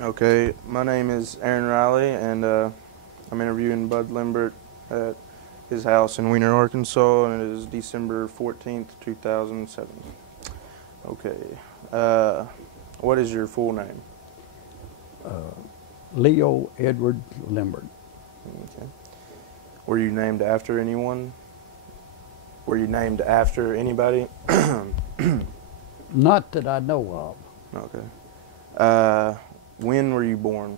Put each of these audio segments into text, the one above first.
Okay, my name is Aaron Riley, and I'm interviewing Bud Limbert at his house in Weiner, Arkansas, and it is December 14th, 2007. Okay, what is your full name? Leo Edward Limbert. Okay. Were you named after anyone? Were you named after anybody? Not that I know Okay. When were you born?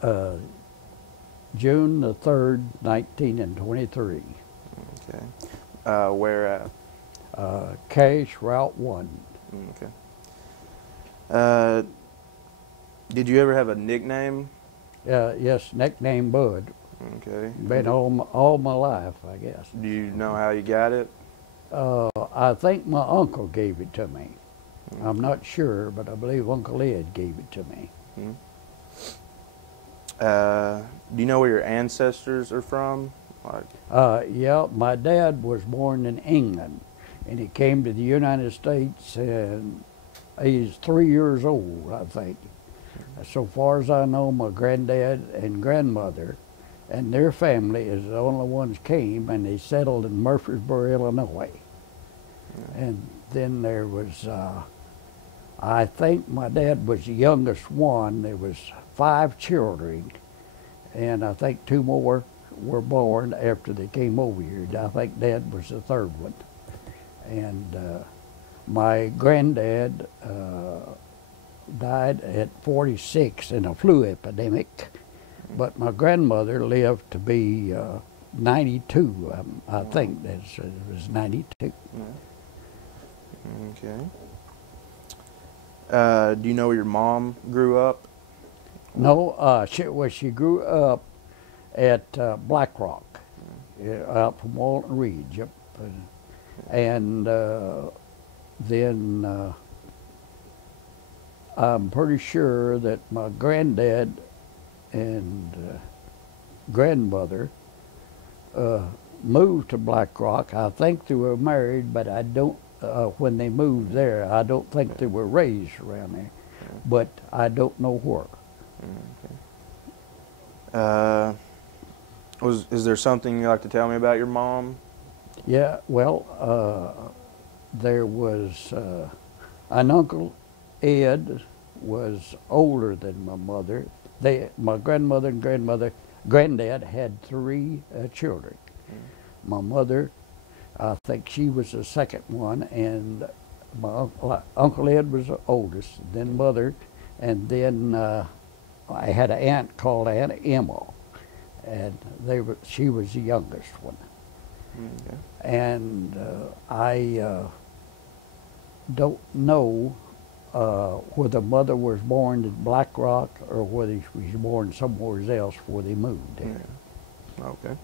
of. June the 3rd, 1923. Okay. Where at? Cash Route 1. Okay. Did you ever have a nickname? Yes, nickname Bud. Okay. Been all my life, I guess. Do you know how you got it? I think my uncle gave it to me. I'm not sure, but I believe Uncle Ed gave it to me. Hmm. Do you know where your ancestors are from? Yeah, my dad was born in England, and he came to the United States, and he's 3 years old, I think. So far as I know, my granddad and grandmother and their family is the only ones came, and they settled in Murfreesboro, Illinois. Yeah. And then there was, I think my dad was the youngest one. There was 5 children, and I think 2 more were born after they came over here. I think Dad was the 3rd one. And my granddad died at 46 in a flu epidemic, but my grandmother lived to be 92. I think it was 92. Okay. Do you know where your mom grew up? No, she grew up at Black Rock, out from Walton Ridge. Yep. And then I'm pretty sure that my granddad and grandmother moved to Black Rock. I think they were married, but I don't, when they moved there, I don't think they were raised around there. But I don't know where. Okay. Is there something you'd like to tell me about your mom? Yeah, well, there was an Uncle Ed was older than my mother. My grandmother and granddad had 3 children. My mother, I think she was the 2nd one, and my Uncle Ed was the oldest, then mother, and then I had an aunt called Aunt Emma, and she was the youngest one. Okay. And I don't know whether mother was born in Black Rock or whether she was born somewhere else before they moved there. Yeah. Okay.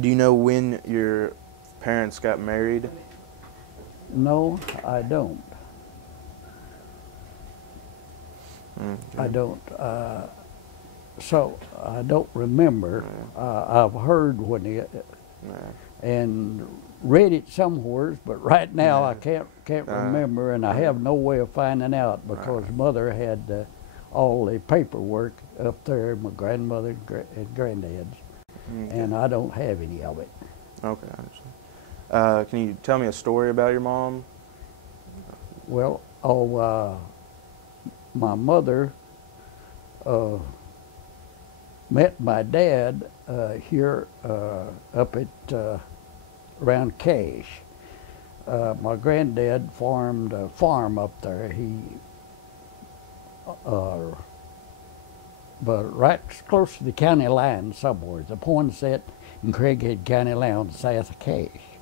Do you know when your parents got married? No, I don't. Okay. I don't. So I don't remember. I've heard when they and read it somewhere, but right now I can't remember, and I have no way of finding out because Mother had all the paperwork up there, my grandmother and granddad's, and I don't have any of it. Okay, I understand. Can you tell me a story about your mom? Well, my mother met my dad here up at around Cache. My granddad farmed a farm up there. But right close to the county line somewhere, the Poinsett and Craighead County line south of Cache.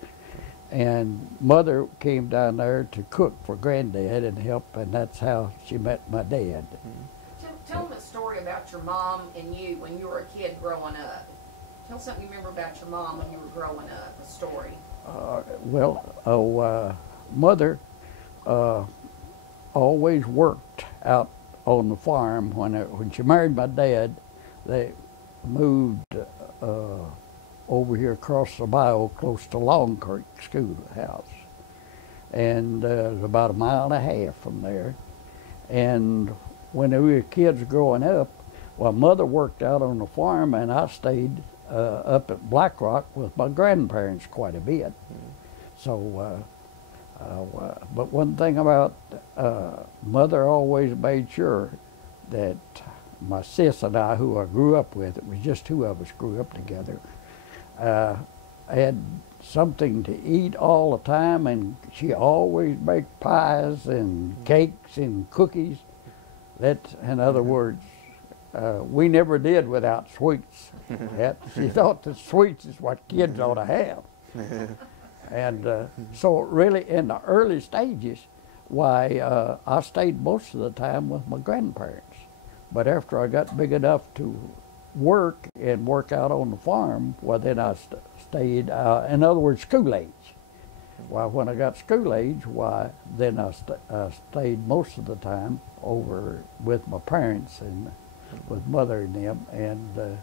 And Mother came down there to cook for Granddad and help, and that's how she met my dad. Tell them a story about your mom and you when you were a kid growing up. Tell something you remember about your mom when you were growing up, a story. Mother always worked out on the farm. When she married my dad, they moved over here across the bayou close to Long Creek Schoolhouse. and it was about a mile and a half from there. And when we were kids growing up, well, Mother worked out on the farm, and I stayed up at Black Rock with my grandparents quite a bit. So, but one thing about Mother always made sure that my sis and I, who I grew up with, it was just two of us grew up together, had something to eat all the time, and she always baked pies and cakes and cookies. That, in other words, we never did without sweets. She thought that sweets is what kids ought to have. And so really in the early stages, why, I stayed most of the time with my grandparents. But after I got big enough to work and work out on the farm, well, then I stayed, in other words, school age. Well, when I got school age, why, then I stayed most of the time over with my parents and with Mother and them, and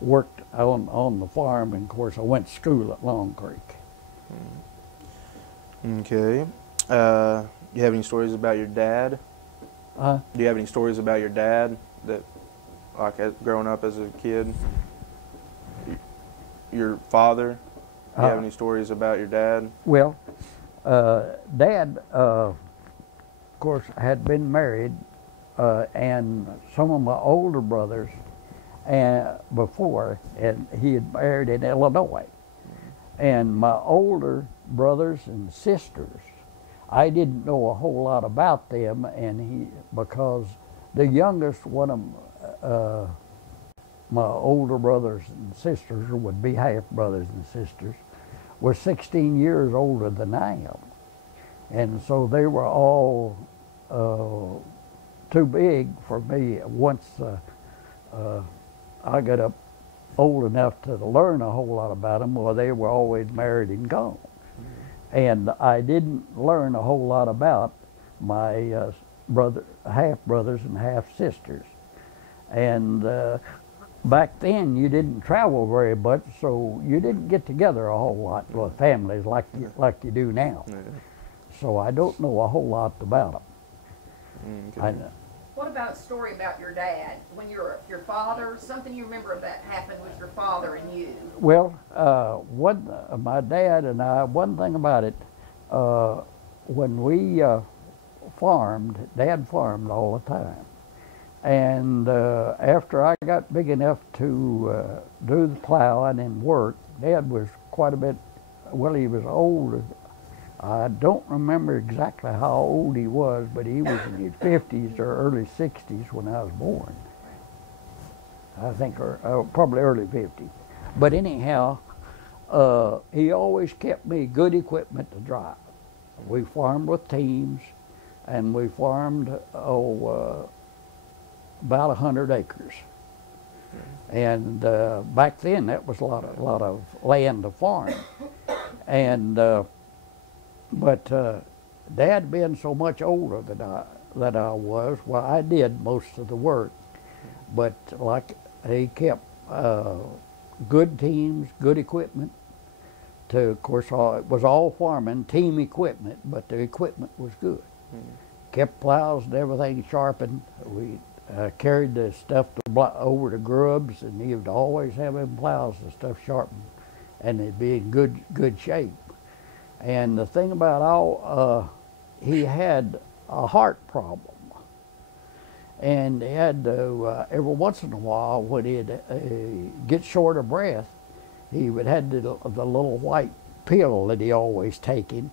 worked on the farm. And of course, I went to school at Long Creek. Okay. You have any stories about your dad? Do you have any stories about your dad that, like, growing up as a kid? Your father? Do you have any stories about your dad? Well, Dad, of course, had been married, and some of my older brothers before, and he had married in Illinois. And my older brothers and sisters, I didn't know a whole lot about them, and because the youngest one of my older brothers and sisters, would be half brothers and sisters, was 16 years older than I am. And so they were all too big for me. Once I got up old enough to learn a whole lot about them, well, they were always married and gone. And I didn't learn a whole lot about my half brothers and half sisters. And back then you didn't travel very much, so you didn't get together a whole lot with families like you do now. Yeah. So I don't know a whole lot about them. Okay. What about a story about your dad? When your father, something you remember that happened with your father and you? Well, my dad and I, one thing about it, when we farmed, Dad farmed all the time. And after I got big enough to do the plowing and work, Dad was quite a bit, well, he was older. I don't remember exactly how old he was, but he was in his 50s or early 60s when I was born. I think, or probably early 50s. But anyhow, he always kept me good equipment to drive. We farmed with teams, and we farmed about 100 acres. And back then, that was a lot of land to farm. And but Dad being so much older than I was, well, I did most of the work. But like he kept good teams, good equipment. Of course, it was all farming, team equipment, but the equipment was good. Kept plows and everything sharpened. We carried the stuff over to grubs, and he would always have them plows and stuff sharpened, and it'd be in good shape. And the thing about he had a heart problem, and he had to, every once in a while, when he'd get short of breath, he would have the little white pill that he always taken,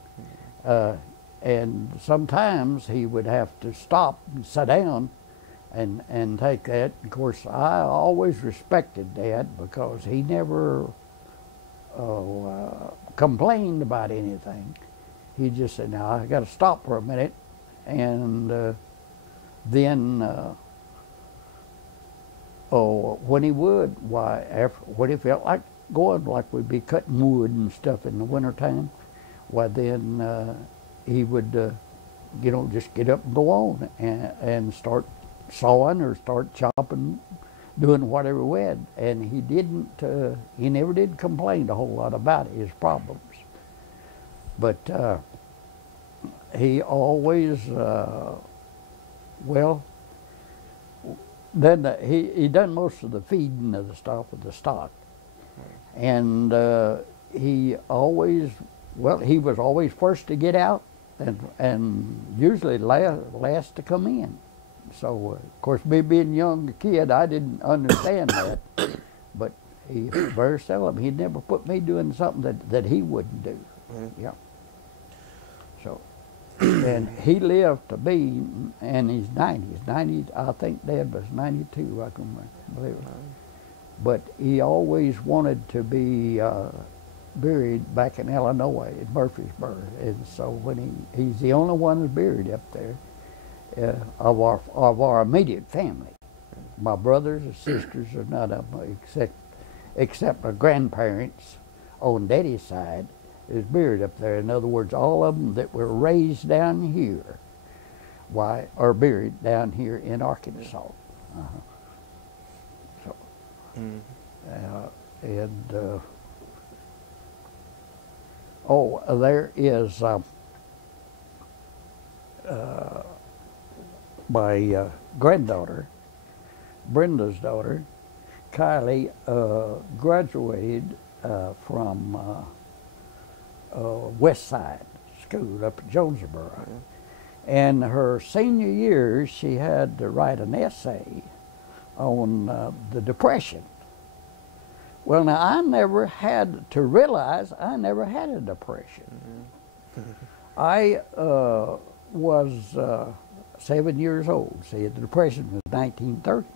and sometimes he would have to stop and sit down and take that. Of course, I always respected Dad because he never complained about anything. He just said, "Now I got to stop for a minute," and then when he would, when he felt like going, like we'd be cutting wood and stuff in the wintertime, why then he would, just get up and go on and start sawing or start chopping, doing whatever we had. And he never did complain a whole lot about his problems. But he always, well, then he done most of the feeding of the stuff with the stock. And he always, well, he was always first to get out and usually last to come in. So, of course, me being a young kid, I didn't understand that. But he very seldom, he'd never put me doing something that he wouldn't do. Yeah. So, and he lived to be in his 90s. 90, I think Dad was 92, I can believe it. But he always wanted to be buried back in Illinois, in Murfreesboro. And so when he's the only one that's buried up there of our immediate family. My brothers and sisters are none of them, except my grandparents on Daddy's side is buried up there. In other words, all of them that were raised down here, are buried down here in Arkansas. So, there is my granddaughter, Brenda's daughter, Kylie, graduated from West Side School up at Jonesboro. And her senior year, she had to write an essay on the Depression. Well, now, I never had to realize I never had a depression. I was 7 years old. See, the Depression was 1930.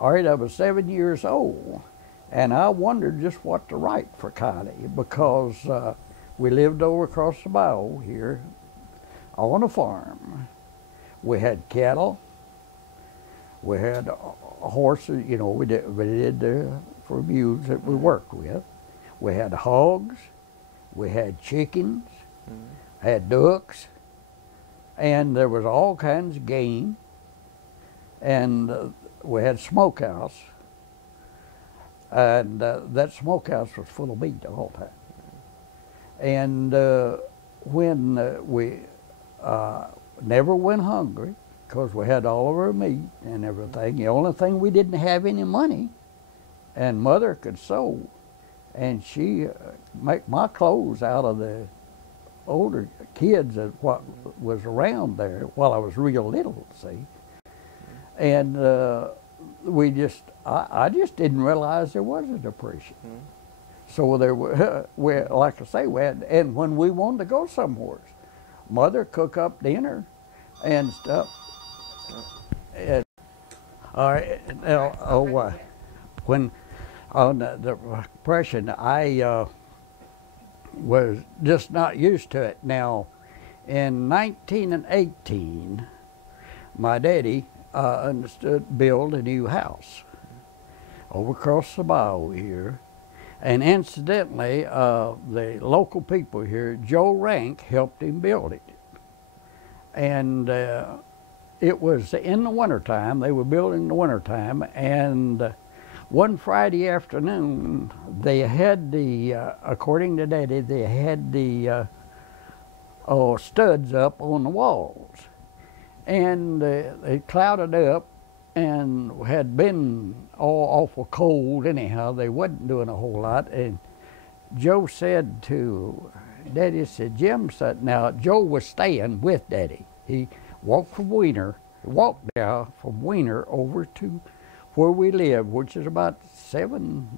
All right, I was 7 years old, and I wondered just what to write for Kylie, because we lived over across the bayou here on a farm. We had cattle. We had horses, you know, we did for mules that we worked with. We had hogs. We had chickens. Had ducks. And there was all kinds of game. And we had smokehouse. And that smokehouse was full of meat the whole time. And when we never went hungry, because we had all of our meat and everything. The only thing, we didn't have any money, and Mother could sew, and she make my clothes out of the older kids that what was around there while I was real little, see. And we just, I just didn't realize there was a depression. So there were, like I say, we had, and when we wanted to go somewhere, Mother cook up dinner and stuff. And, all right, now, when on the depression, I was just not used to it. Now, in 1918, my daddy built a new house over across the bayou here. And incidentally, the local people here, Joe Rank, helped him build it. And it was in the wintertime. They were building in the wintertime. And one Friday afternoon, they had the, according to Daddy, they had the studs up on the walls. And they clouded up and had been all awful cold anyhow. They wasn't doing a whole lot. And Joe said to Daddy, said, Jim said, now Joe was staying with Daddy. He walked from Wiener over to where we live, which is about 7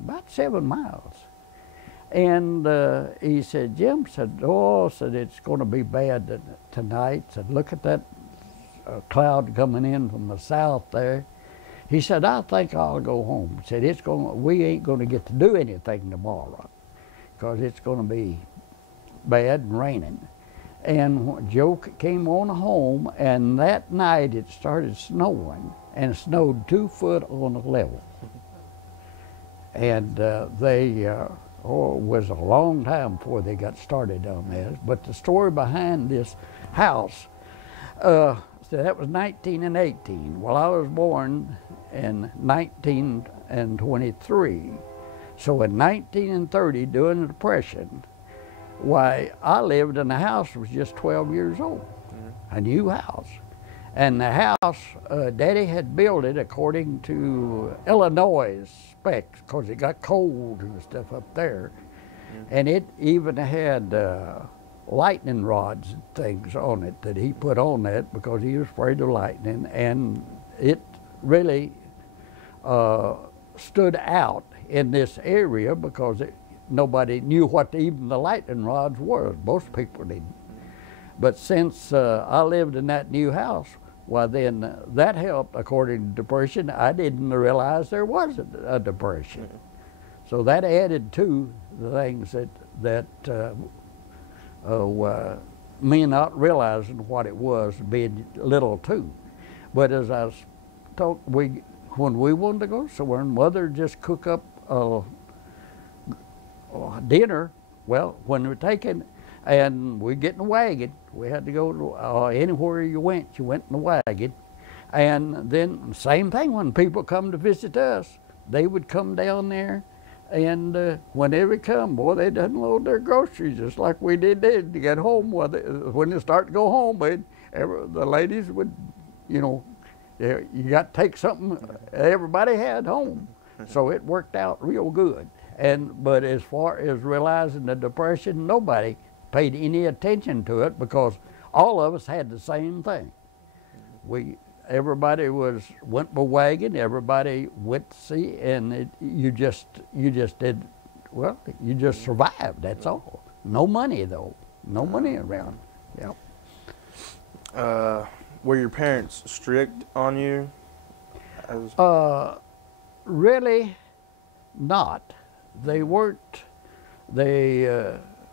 miles. And he said, Jim said, said, it's going to be bad tonight. Said, look at that cloud coming in from the south there. He said, I think I'll go home. He said, we ain't going to get to do anything tomorrow because it's going to be bad and raining. And Joe came on home, and that night it started snowing, and it snowed 2 foot on the level. And it was a long time before they got started on this. But the story behind this house, so that was 1918. Well, I was born in 1923. So in 1930, during the Depression, Why, I lived in a house that was just 12 years old, a new house. And the house, Daddy had built it according to Illinois specs, because it got cold and stuff up there. And it even had lightning rods and things on it that he put on that because he was afraid of lightning. And it really stood out in this area because nobody knew what even the lightning rods were. Most people didn't. But since I lived in that new house, well, then that helped. According to depression, I didn't realize there was a depression. So that added to the things that me not realizing what it was, being little too. But as I was told, when we wanted to go somewhere, and Mother just cook up dinner. Well, when we were taking, and we get in the wagon, we had to go to anywhere you went in the wagon. And then same thing when people come to visit us, they would come down there, and when they would come, boy, they'd unload their groceries just like we did then to get home. Well, when they start to go home, the ladies would, you know, you got to take something everybody had home. So it worked out real good. But as far as realizing the depression, nobody paid any attention to it because all of us had the same thing. Everybody went by wagon, everybody went to sea, and you just did, well, you just survived, that's all. No money though, no money around, yeah. Were your parents strict on you? Really not. They weren't.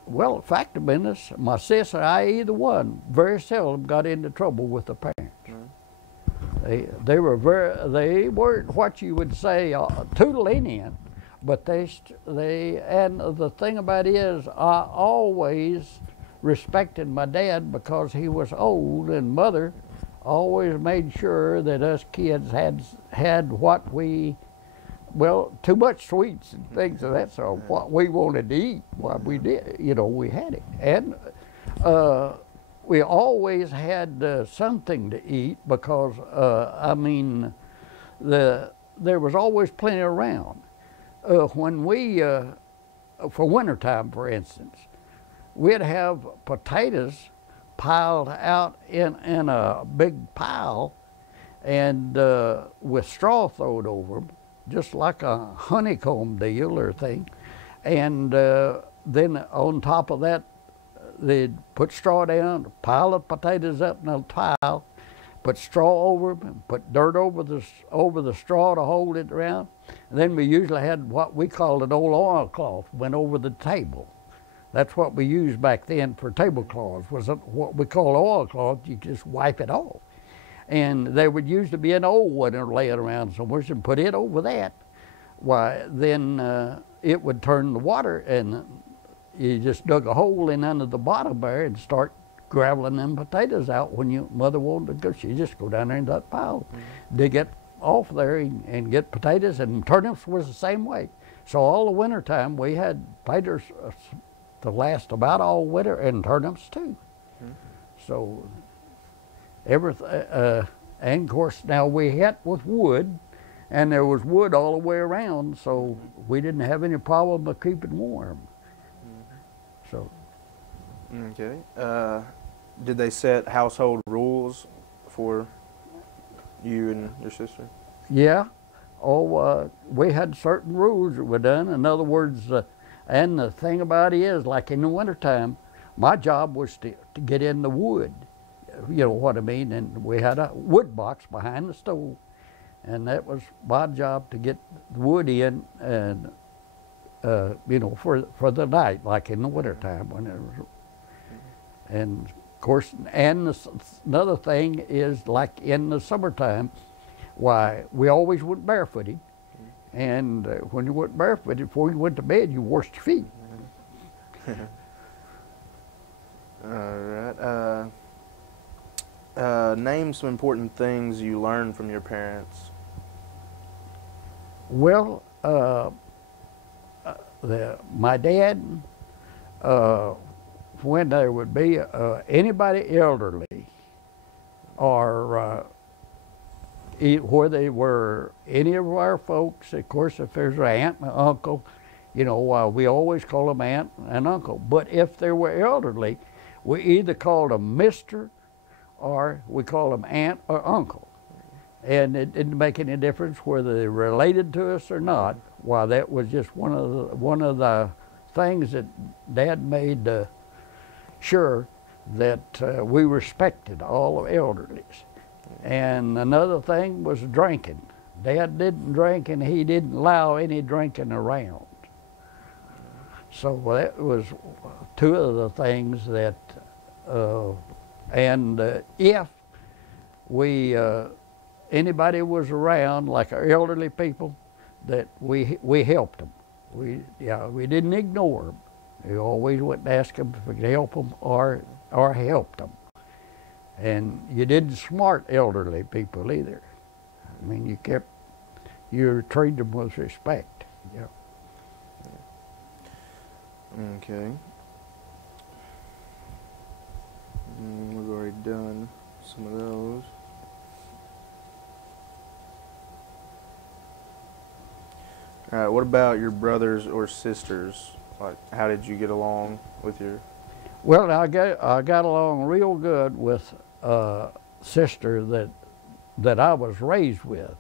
Well, fact of business, my sister, either one, very seldom got into trouble with the parents. They weren't what you would say too lenient, but and the thing about it is, I always respected my dad because he was old, and Mother always made sure that us kids had what well, too much sweets and things of that sort. What we wanted to eat, what we did, you know, we had it. And we always had something to eat because, I mean, there was always plenty around. When for wintertime, for instance, we'd have potatoes piled out in a big pile and with straw thrown over them, just like a honeycomb deal or thing. And then on top of that, they'd put straw down, pile of potatoes up in a pile, put straw over them, and put dirt over the straw to hold it around. And then we usually had what we called an old oilcloth, went over the table. That's what we used back then for tablecloths, was what we call oilcloth. You just wipe it off. And there would usually be an old one laying around somewhere, and put it over that. Why, then it would turn the water, and you just dug a hole in under the bottom there and start graveling them potatoes out when your mother wanted to go. She'd just go down there into that pile, dig it off there and get potatoes, and turnips was the same way. So all the winter time we had potatoes to last about all winter, and turnips too. So everything, and of course now we had with wood, and there was wood all the way around, so we didn't have any problem of keeping warm. So. Okay. Did they set household rules for you and your sister? Yeah. We had certain rules that were done. In other words, and the thing about it is, like in the wintertime, my job was to get in the wood. You know what I mean? And we had a wood box behind the stove, and that was my job to get the wood in, and you know, for the night, like in the wintertime when it was. And of course, and another thing is, like in the summertime, why, we always went barefooted. And when you went barefooted, before you went to bed, you washed your feet. All right. Name some important things you learned from your parents. Well, my dad when there would be anybody elderly, or where they were any of our folks. Of course, if there's an aunt and an uncle, you know, we always call them aunt and uncle. But if they were elderly, we either called them Mr. or we called them aunt or uncle. And it didn't make any difference whether they related to us or not. Why, that was just one of the things that Dad made sure that we respected all the elderlies. And another thing was drinking. Dad didn't drink, and he didn't allow any drinking around. So that was two of the things that, if we, anybody was around, like our elderly people, that we helped them. We didn't ignore them. We always went and asked them if we could help them or help them. And you didn't smart elderly people either. I mean, you treated them with respect. Yeah. Okay. We've already done some of those. All right, what about your brothers or sisters? Like, how did you get along with your... Well, I got along real good with a sister that I was raised with,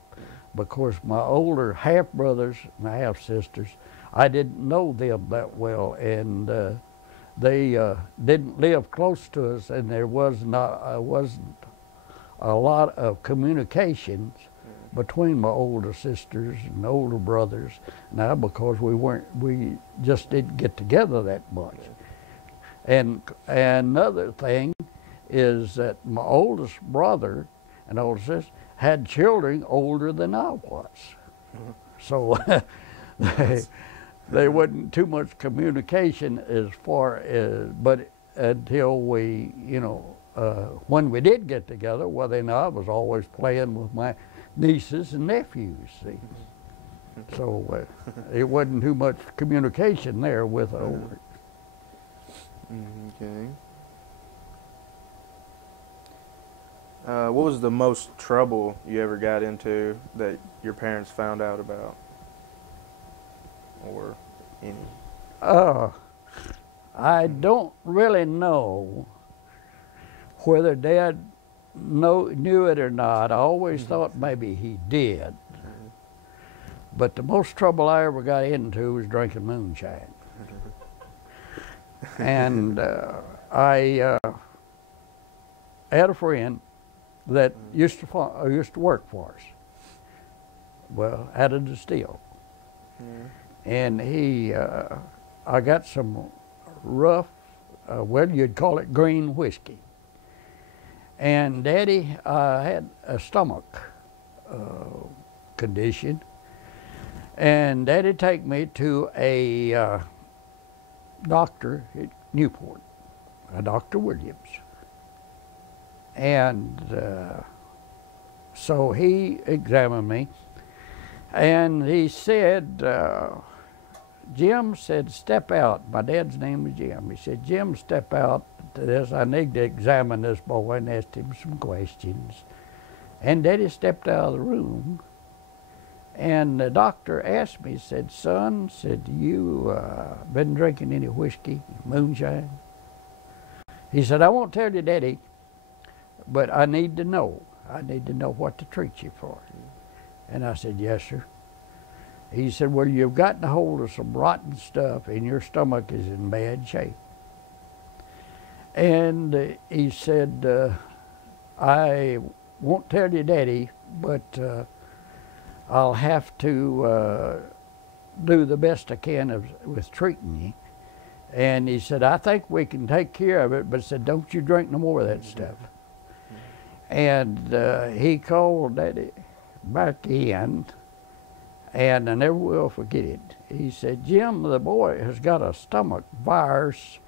because my older half brothers and half sisters, I didn't know them that well, and they didn't live close to us, and there wasn't a lot of communications between my older sisters and older brothers now, because we just didn't get together that much. And another thing is that my oldest brother and older sister had children older than I was. So there wasn't too much communication as far as, but until we, when we did get together, well, then I was always playing with my nieces and nephews, see. So it wasn't too much communication there with older. Okay. What was the most trouble you ever got into that your parents found out about? Or any? I don't really know whether Dad knew it or not. I always thought maybe he did. But the most trouble I ever got into was drinking moonshine. And I had a friend that used to work for us. Well, at a distill. And I got some rough, well, you'd call it green whiskey. And Daddy had a stomach condition. And Daddy take me to a doctor at Newport, a Dr. Williams. And so he examined me, and he said, Jim said, step out. My dad's name was Jim. He said, Jim, step out to this. I need to examine this boy, and asked him some questions. And Daddy stepped out of the room, and the doctor asked me, said, son, said, you been drinking any whiskey, moonshine? He said, I won't tell you, Daddy, but I need to know. I need to know what to treat you for. And I said, yes, sir. He said, well, you've gotten a hold of some rotten stuff, and your stomach is in bad shape. And he said, I won't tell you, Daddy, but I'll have to do the best I can with treating you. And he said, I think we can take care of it, but said, don't you drink no more of that stuff. And he called Daddy back in, and I never will forget it. He said, Jim, the boy has got a stomach virus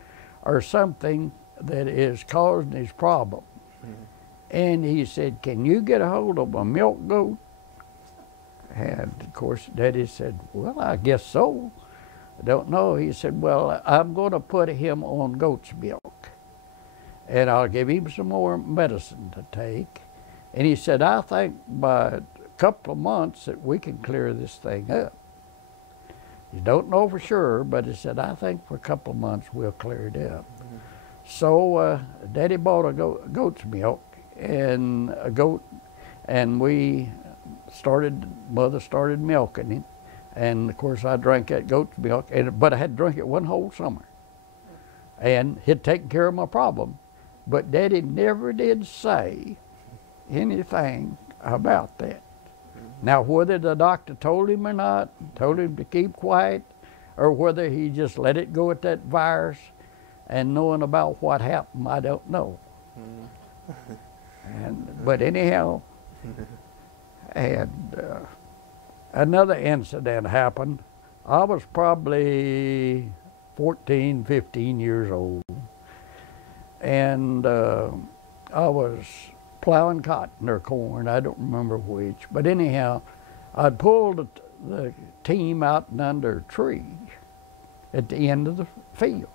or something that is causing his problem. And he said, can you get a hold of a milk goat? And of course, Daddy said, well, I guess so. I don't know. He said, well, I'm going to put him on goat's milk, and I'll give him some more medicine to take. And he said, I think by a couple of months that we can clear this thing up. You don't know for sure, but he said, I think for a couple of months we'll clear it up. Mm-hmm. So Daddy bought a goat's milk and a goat, and Mother started milking him. And of course I drank that goat's milk, but I had to drink it one whole summer. And he'd taken care of my problem. But Daddy never did say anything about that. Now, whether the doctor told him or not, told him to keep quiet, or whether he just let it go at that virus and knowing about what happened, I don't know. But anyhow, and another incident happened. I was probably 14, 15 years old, and I was plowing cotton or corn, I don't remember which. But anyhow, I'd pulled the team out under a tree at the end of the field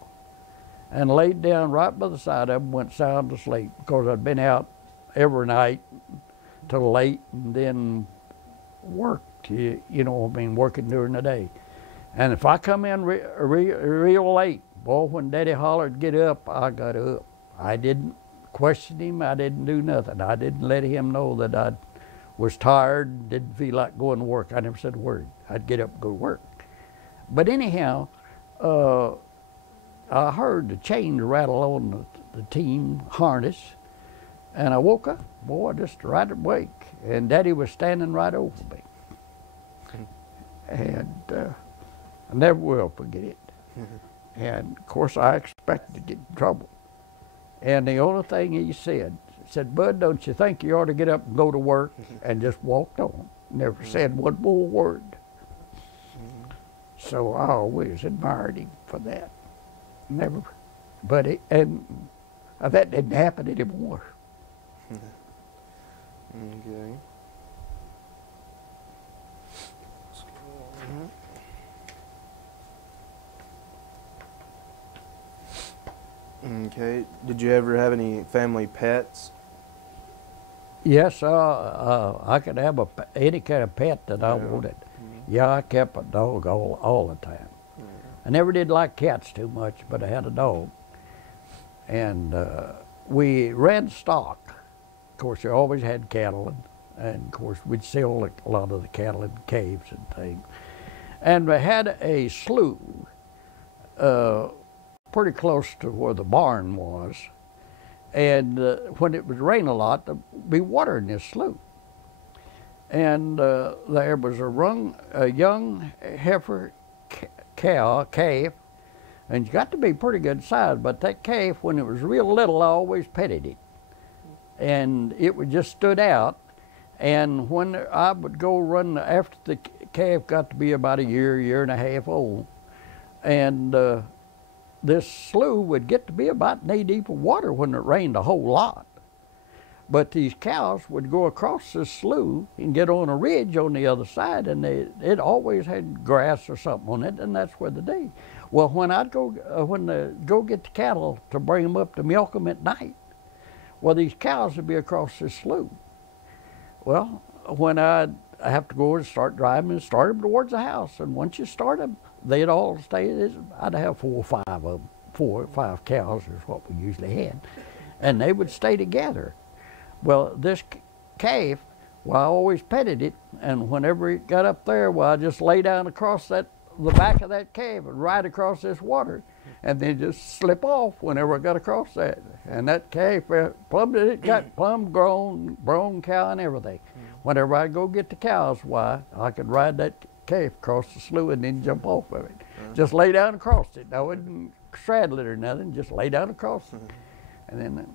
and laid down right by the side of them, went sound asleep because I'd been out every night till late and then worked, working during the day. And if I come in real late, boy, when Daddy hollered, get up, I got up. I didn't question him, I didn't do nothing. I didn't let him know that I was tired, didn't feel like going to work. I never said a word. I'd get up and go to work. But anyhow, I heard the chains rattle on the team harness, and I woke up, boy, just right awake, and Daddy was standing right over me. And I never will forget it. And of course I expected to get in trouble. And the only thing he said, Bud, don't you think you ought to get up and go to work? And just walked on. Never said one more word. So I always admired him for that. Never, but that didn't happen anymore. Okay. Okay. Did you ever have any family pets? Yes, I could have any kind of pet that I wanted. Yeah, I kept a dog all the time. I never did like cats too much, but I had a dog. And we ran stock. Of course, we always had cattle, and of course, we'd sell a lot of the cattle in caves and things. And we had a slough pretty close to where the barn was. And when it would rain a lot, there'd be water in this slough. And there was a young heifer calf, and it's got to be pretty good size, but that calf, when it was real little, I always petted it. And it would just stood out. And when I would go run, after the calf got to be about a year and a half old, and this slough would get to be about knee deep of water when it rained a whole lot. But these cows would go across this slough and get on a ridge on the other side, and it always had grass or something on it, and that's where they'd be. Well, when I'd go get the cattle to bring them up to milk them at night, well, these cows would be across this slough. Well, when I'd have to go and start driving and start them towards the house, and once you start them, they'd all stay. I'd have 4 or 5 of them. 4 or 5 cows is what we usually had, and they would stay together. Well, this calf, well, I always petted it, and whenever it got up there, well, I just lay down across the back of that calf and ride across this water, and then just slip off whenever I got across that. And that calf, it got plumb grown cow and everything. Whenever I go get the cows, why, I could ride that calf across the slough and then jump off of it. Just lay down across it. I wouldn't straddle it or nothing, just lay down across it. And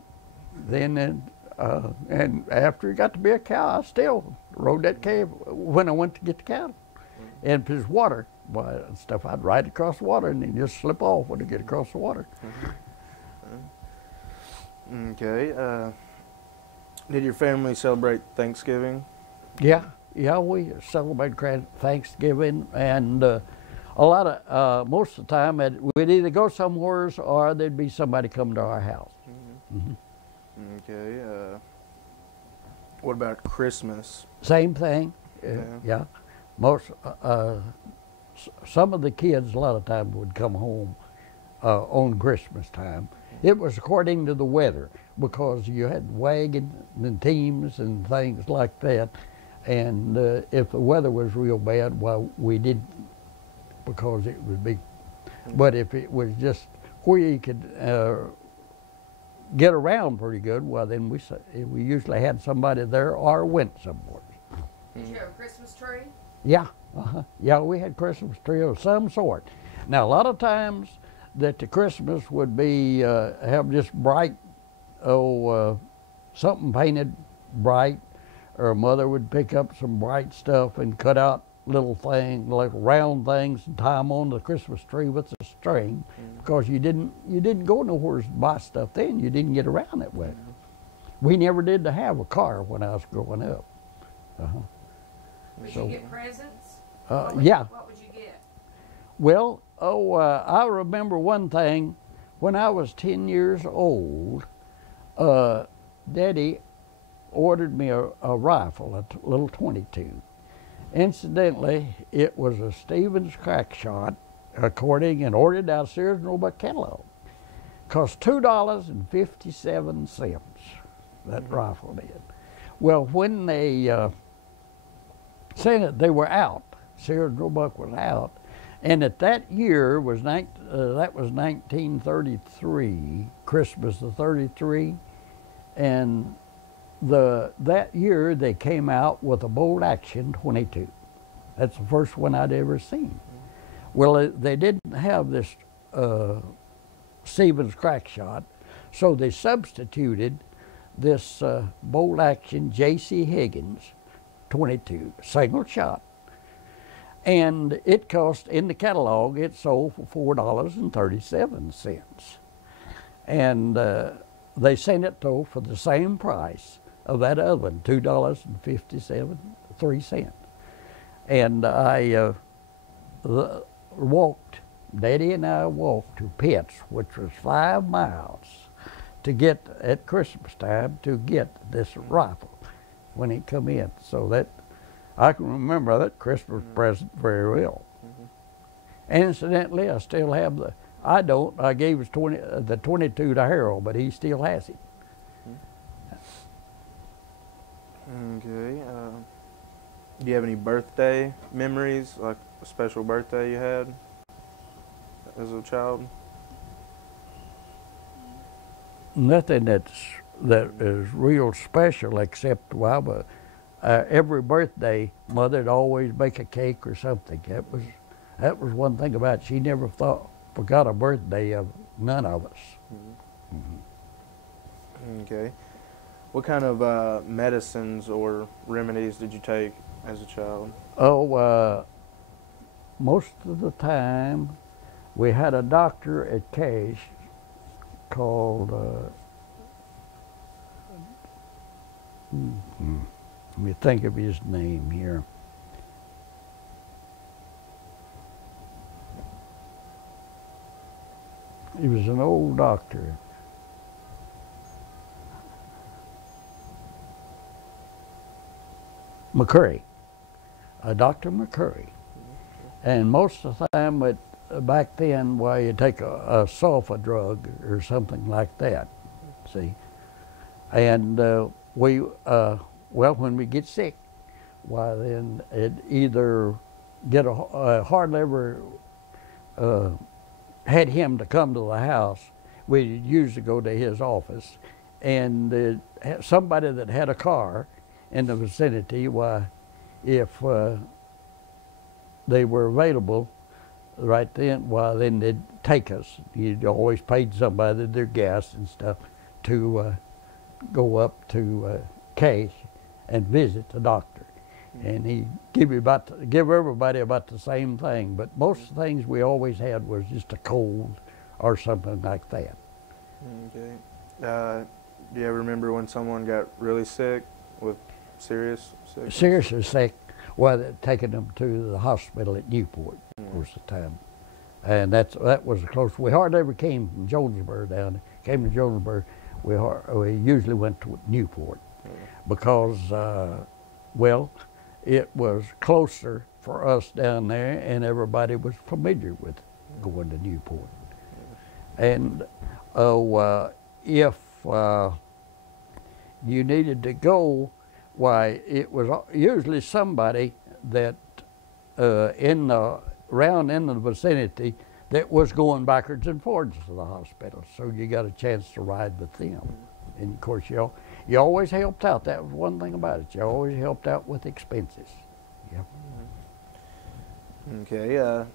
then and after it got to be a cow, I still rode that calf when I went to get the cattle. And if there's water, well, stuff, I'd ride across the water and then just slip off when I get across the water. Okay. Did your family celebrate Thanksgiving? Yeah, we celebrate Thanksgiving, and A lot of, most of the time, we'd either go somewhere or there'd be somebody come to our house. Okay. What about Christmas? Same thing. Yeah. Most, some of the kids a lot of times would come home on Christmas time. It was according to the weather, because you had wagons and teams and things like that. And if the weather was real bad, well, we did, because it would be. But if it was just where you could get around pretty good, well, then we usually had somebody there or went somewhere. Did you have a Christmas tree? Yeah, yeah, we had Christmas tree of some sort. Now, a lot of times that the Christmas would be have just bright, something painted bright, or mother would pick up some bright stuff and cut out little things, like round things, and tie them on the Christmas tree with a string, because you didn't go nowhere to buy stuff then. You didn't get around that way. We never did to have a car when I was growing up. Would you get presents? Yeah. What would you get? Well, I remember one thing. When I was 10 years old, Daddy ordered me a rifle, a little .22. Incidentally, it was a Stevens crack shot, according and ordered out of Sears and Roebuck catalog. Cost $2.57. That rifle did. Well, when they sent it, they were out. Sears and Roebuck was out, and at that year was that was 1933, Christmas of '33, and that year they came out with a bolt action .22. That's the first one I'd ever seen. Well, they didn't have this Stevens crack shot, so they substituted this bolt action J.C. Higgins .22, single shot. And it cost, in the catalog, it sold for $4.37. And they sent it though for the same price of that other one, $2.53. And I walked, Daddy and I walked to Pitts, which was 5 miles, to get, at Christmas time, to get this rifle when it come in. So that, I can remember that Christmas present very well. And incidentally, I still have I gave the .22 to Harold, but he still has it. Okay. Do you have any birthday memories, like a special birthday you had as a child? Nothing that is real special, except, well, every birthday, Mother'd always bake a cake or something. That was one thing about it. She never forgot a birthday of none of us. Okay. What kind of medicines or remedies did you take as a child? Oh, most of the time, we had a doctor at Cache called, let me think of his name here. He was an old doctor. McCurry, Dr. McCurry. And most of the time, back then, well, you take a sulfa drug or something like that, see. And well, when we get sick, why then it either get hardly ever had him to come to the house. We usually go to his office, and somebody that had a car in the vicinity, why, if they were available right then, why, then they'd take us. You'd always paid somebody their gas and stuff to go up to Cache and visit the doctor. And he'd give everybody about the same thing, but most of the things we always had was just a cold or something like that. Okay. Do you ever remember when someone got really sick, with seriously sick? Seriously sick. Well, they'd taken them to the hospital at Newport was the time. And that was close. We hardly ever came from Jonesboro down there. Came to Jonesboro, we usually went to Newport because, well, it was closer for us down there, and everybody was familiar with going to Newport. And if you needed to go, why, it was usually somebody that around in the vicinity that was going backwards and forwards to the hospital, so you got a chance to ride with them. And of course, you always helped out. That was one thing about it. You always helped out with expenses. Yep. Okay.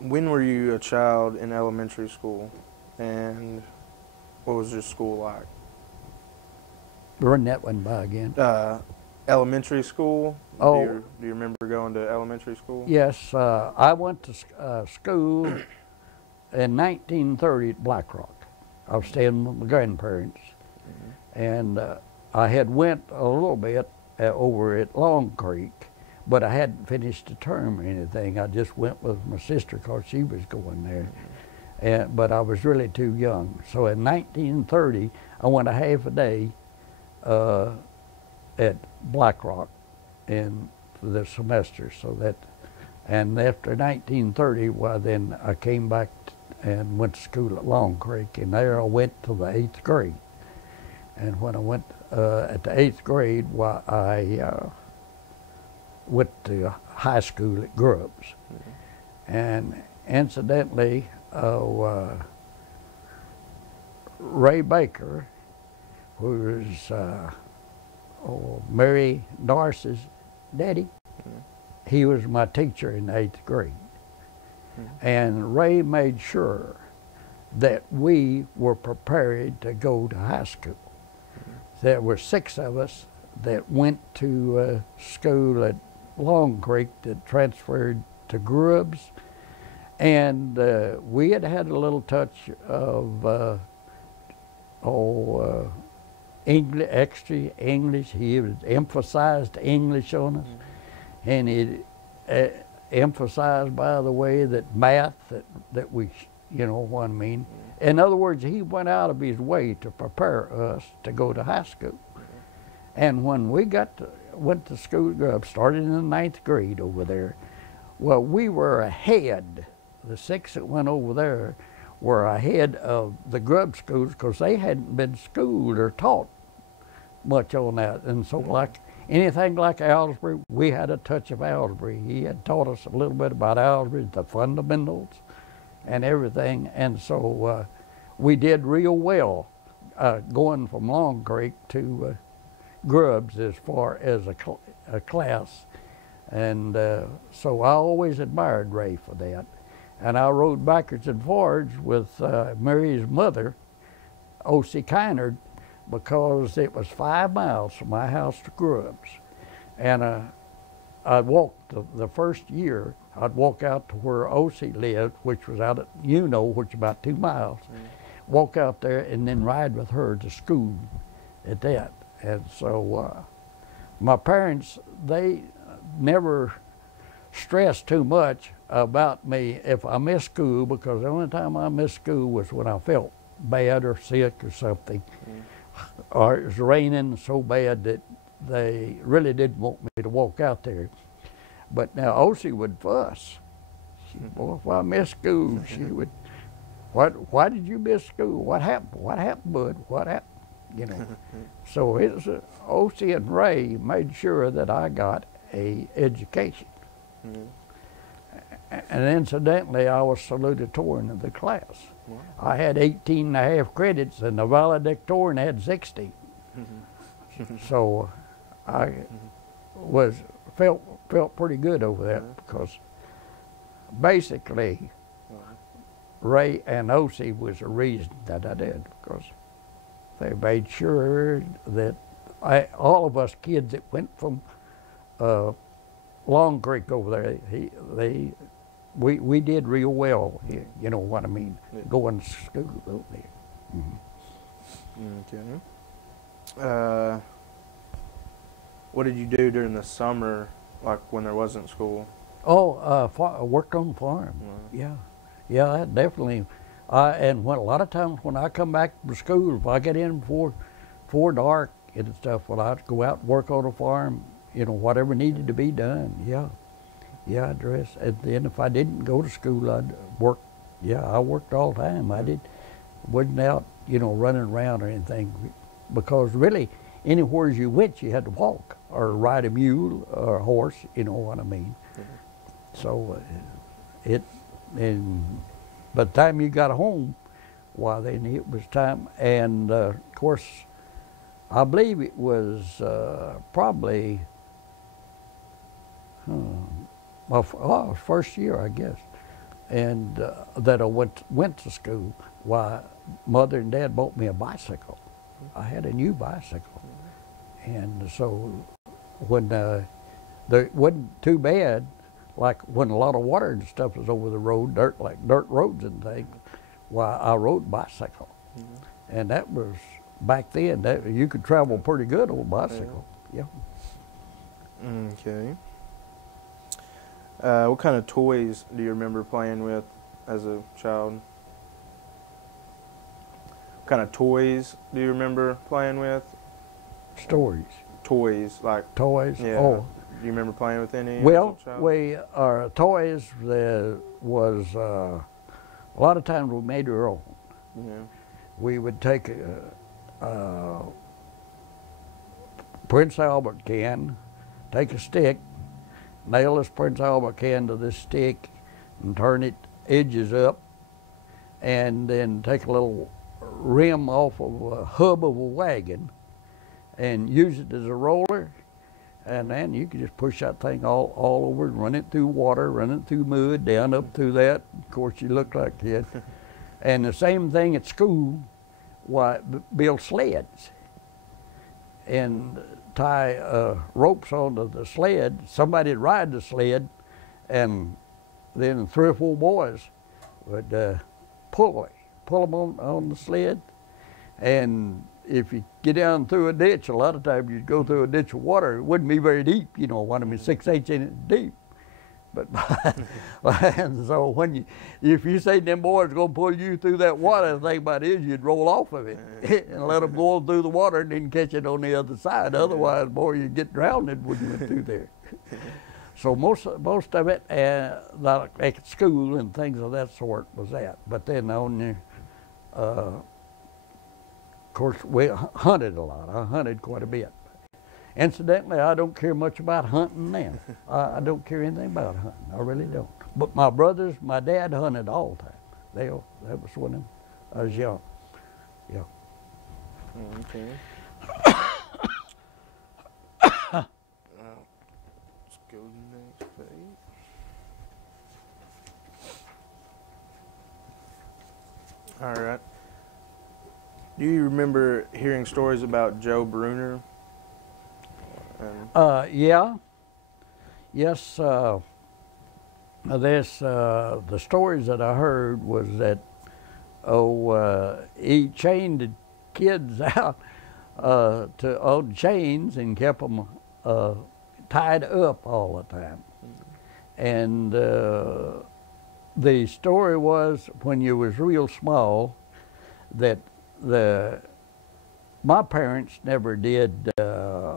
When were you a child in elementary school, and what was your school like? Run that one by again. Elementary school. Oh. Do you remember going to elementary school? Yes, I went to school in 1930 at Black Rock. I was staying with my grandparents, and I had went a little bit over at Long Creek, but I hadn't finished the term or anything. I just went with my sister because she was going there, but I was really too young. So in 1930, I went a half a day at Black Rock for the semester. And after 1930, well, then I came back and went to school at Long Creek, and there I went to the 8th grade. And when I went at the 8th grade, well, I went to high school at Grubbs. And incidentally, Ray Baker, who was Mary Norris's daddy, he was my teacher in the 8th grade. And Ray made sure that we were prepared to go to high school. There were 6 of us that went to school at Long Creek that transferred to Grubbs, and we had had a little touch of extra English. He emphasized English on us, and it emphasized, by the way, that math, that we, you know what I mean. In other words, he went out of his way to prepare us to go to high school. And when we went to school, started in the 9th grade over there, well, we were ahead. The 6 that went over there were ahead of the Grubb schools because they hadn't been schooled or taught much on that. And so like anything like algebra, we had a touch of algebra. He had taught us a little bit about algebra, the fundamentals and everything. And so we did real well going from Long Creek to Grubbs as far as a class. And so I always admired Ray for that. And I rode backwards and forwards with Mary's mother, O.C. Kynard, because it was 5 miles from my house to Grubbs. And I'd walked the first year, I'd walk out to where O.C. lived, which was out at, which is about 2 miles. Walk out there and then ride with her to school at that. And so my parents, they never stressed too much about me if I missed school, because the only time I missed school was when I felt bad or sick or something. Or it was raining so bad that they really didn't want me to walk out there. But now O.C. would fuss. Boy, if I missed school, she would, why did you miss school? What happened? What happened, bud? What happened? So it was O.C. and Ray made sure that I got a education. And incidentally, I was salutatorian of the class. Wow. I had 18 and a half credits, and the valedictorian had 60. So I felt pretty good over that, because basically Ray and O.C. was the reason that I did, because they made sure that all of us kids that went from Long Creek over there, we did real well here, you know what I mean, going to school over there. Okay. What did you do during the summer, like when there wasn't school? Oh, I worked on the farm. Wow. Yeah, definitely. And when a lot of times when I come back from school, if I get in before dark and stuff, well, I'd go out and work on the farm. You know, whatever needed to be done. Yeah, I'd dress. And then if I didn't go to school, I'd work. Yeah, I worked all the time. Wasn't out, you know, running around or anything, because really, anywhere you went, you had to walk or ride a mule or a horse. You know what I mean? So and by the time you got home, why then it was time. And of course, I believe it was probably my first year, I guess, and that I went to school. Why, Mother and Dad bought me a bicycle. I had a new bicycle, and so when it wasn't too bad, like when a lot of water and stuff was over the road, dirt roads and things, why I rode bicycle, and that was back then. That you could travel pretty good on a bicycle. Yeah. Okay. What kind of toys do you remember playing with as a child? What kind of toys do you remember playing with? Stories. Toys, like. Toys. Yeah. Oh. Do you remember playing with any? Well, as a child? our toys was a lot of times we made our own. Yeah. We would take Prince Albert can, take a stick, nail this Prince Albert can to this stick, and turn it edges up, and then take a little rim off of a hub of a wagon, and use it as a roller. And then you could just push that thing all over and run it through water, run it through mud, down up through that. Of course, you look like a kid. And the same thing at school, why, build sleds and tie ropes onto the sled. Somebody'd ride the sled, and then 3 or 4 boys would pull them on the sled. And if you get down through a ditch, a lot of times you'd go through a ditch of water. It wouldn't be very deep, you know, what I mean, 6/8 inches deep. But and so if you say them boys are gonna pull you through that water, the thing about it is you'd roll off of it and let them go through the water and then catch it on the other side. Otherwise, boy, you'd get drowned when you went through there. So most of it, like at school and things of that sort, was that. But then on the of course, we hunted a lot. I hunted quite a bit. Incidentally, I don't care much about hunting now. I don't care anything about hunting. I really don't. But my brothers, my dad hunted all the time. That was when I was young. Yeah. Okay. Let's go to the next page. All right. Do you remember hearing stories about Joe Bruner? Yeah. Yes. The stories that I heard was that he chained the kids out on chains and kept them tied up all the time. And the story was when you was real small that my parents never did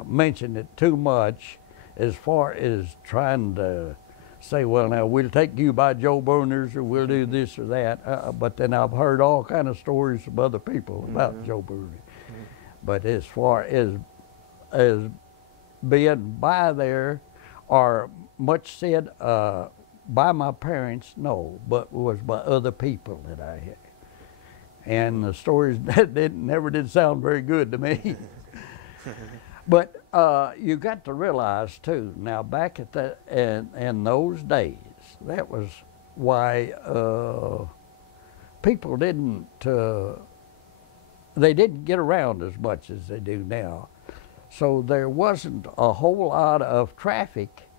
mention it too much as far as trying to say, well, now we'll take you by Joe Bruner's or we'll do this or that. But then I've heard all kind of stories from other people about Joe Bruner. But as far as being by there or much said by my parents, no, but was by other people that I had. And the stories never did sound very good to me. But you got to realize too, now back at in those days, that was why people didn't get around as much as they do now. So there wasn't a whole lot of traffic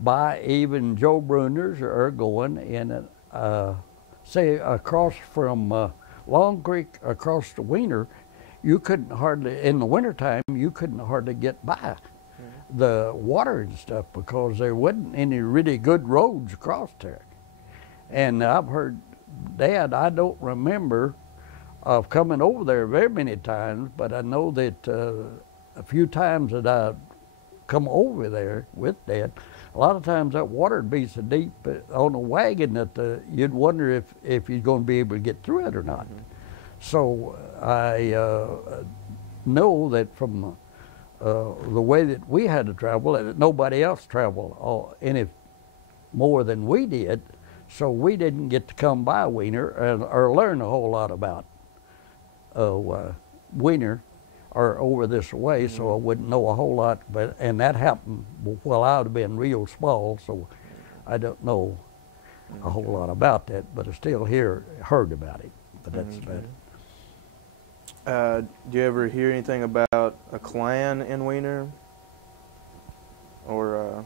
by even Joe Bruner's or going in, say across from Long Creek across the Wiener. You couldn't hardly, in the wintertime, you couldn't hardly get by the water and stuff, because there wasn't any really good roads across there. And I've heard, Dad, I don't remember of coming over there very many times, but I know that a few times that I come over there with Dad, a lot of times that water would be so deep on the wagon that you'd wonder if you're going to be able to get through it or not. So I know that from the way that we had to travel, that nobody else traveled any more than we did, so we didn't get to come by Wiener or learn a whole lot about Wiener or over this way, so I wouldn't know a whole lot. And that happened while I would have been real small, so I don't know a whole lot about that, but I still heard about it. But that's about it. Do you ever hear anything about a clan in Wiener? Or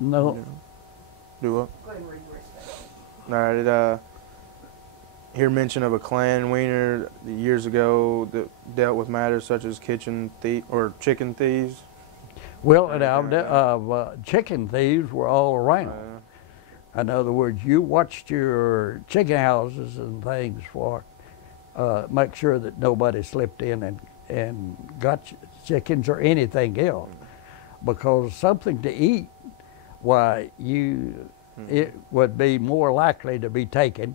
No. Do what? Go ahead and read the rest of that. All right. Did hear mention of a clan in Wiener years ago that dealt with matters such as chicken thieves? Well, chicken thieves were all around. In other words, you watched your chicken houses and things for make sure that nobody slipped in and got chickens or anything else, because something to eat, why it would be more likely to be taken,